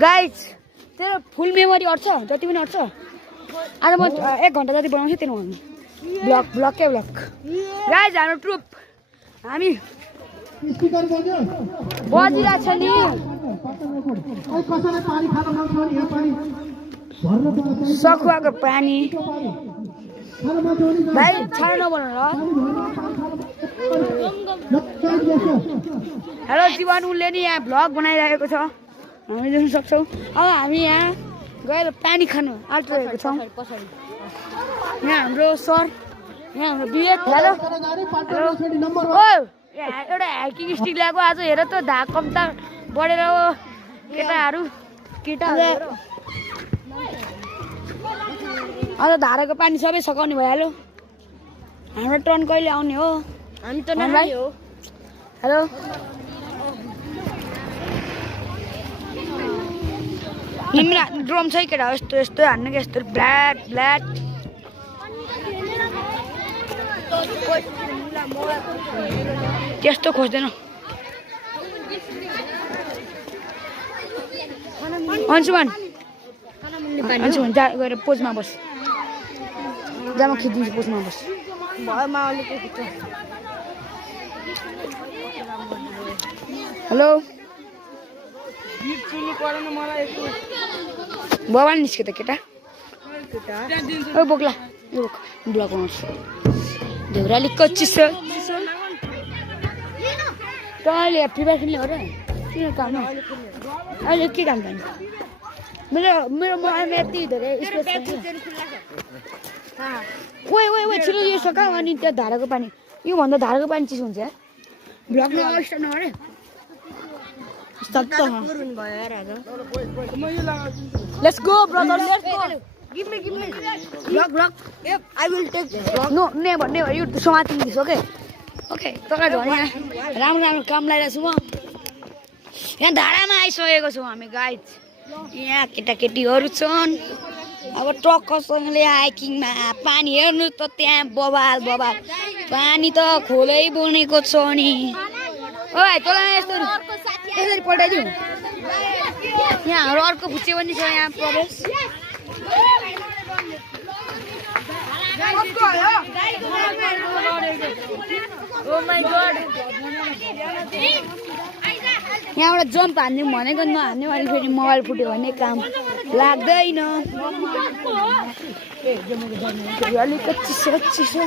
Guys तेरो फुल memory अट्छ जति पनि अट्छ आज म 1 घन्टा जति बनाउँछु तेरो ब्लग ब्लगकै ब्लग गाइज हाम्रो ट्रुप हामी बजिरहेको छ नि सखुवाको पानी भाइ छाडा नबनाउनु ल हेलो जीवन उसले नि यहाँ भ्लग बनाइरहेको छ हामी देख्न सक्छौँ अब हामी यहाँ गएर पानी खानु आँटिरहेको छौँ यहाँ हाम्रो सर यहाँ हाम्रो विवेक हेलो ओ एउटा हाइकिङ स्टिक ल्याएको आज हेर त धाकम त बढेर केटाहरू आज धाराको पानी सबै सकाउने भइहाल्यो हाम्रो टर्न कहिले आउने हो हामी त नहाल्यो हो हेलो तिम्रो ड्रम छ केटा यस्तो यस्तो हान्नु कि यस्तो ब्ल्याक ब्ल्याक त्यस्तो खोज्दैन अंशुमान अंशुमान जा गएर पोजमा बस जामा खिचिदिन्छु पोजमा बस हेलो बाबा निस्के त केटा ओ बोक्ला यो ब्लग बनाउँछु देउराली कच्ची छ तँले फ्री फायर खेल्ने हो र किन काम अहिले के काम गर्ने मेरो मोबाइलमा यति धेरै स्पेस ओए ओए ओए छिटो यो सकाऊ अनि त्यहाँ धाराको पानी योभन्दा धाराको पानी चिसो हुन्छ यार ब्लग स्टार्ट नगरे Let's go, brother. Let's go. Give me. Vlog. Yep, I will take vlog. No, never. You something this, okay? Okay. तपाईहरु भने राम्रो काम लाइरहेछु म। यहाँ धारामा आइसकेको छु हामी गाइज। यहाँ केटाकेटीहरु छन्। अब ट्रक कसैले हाइकिङमा पानी हेर्नु त त्यहाँ बबाल पानी त खोलै बनेको छ नि। ओइ तँलाई यसरी पल्टाइदिउँ यहाँ हाम्रो अर्को फुच्चे पनि छ यहाँ प्रवेश यहाँबाट जम्प हान्दिउँ भनेको नहान्दिउँ अनि फेरि मोबाइल फुट्यो भने काम लाग्दैन अलिकति चिसो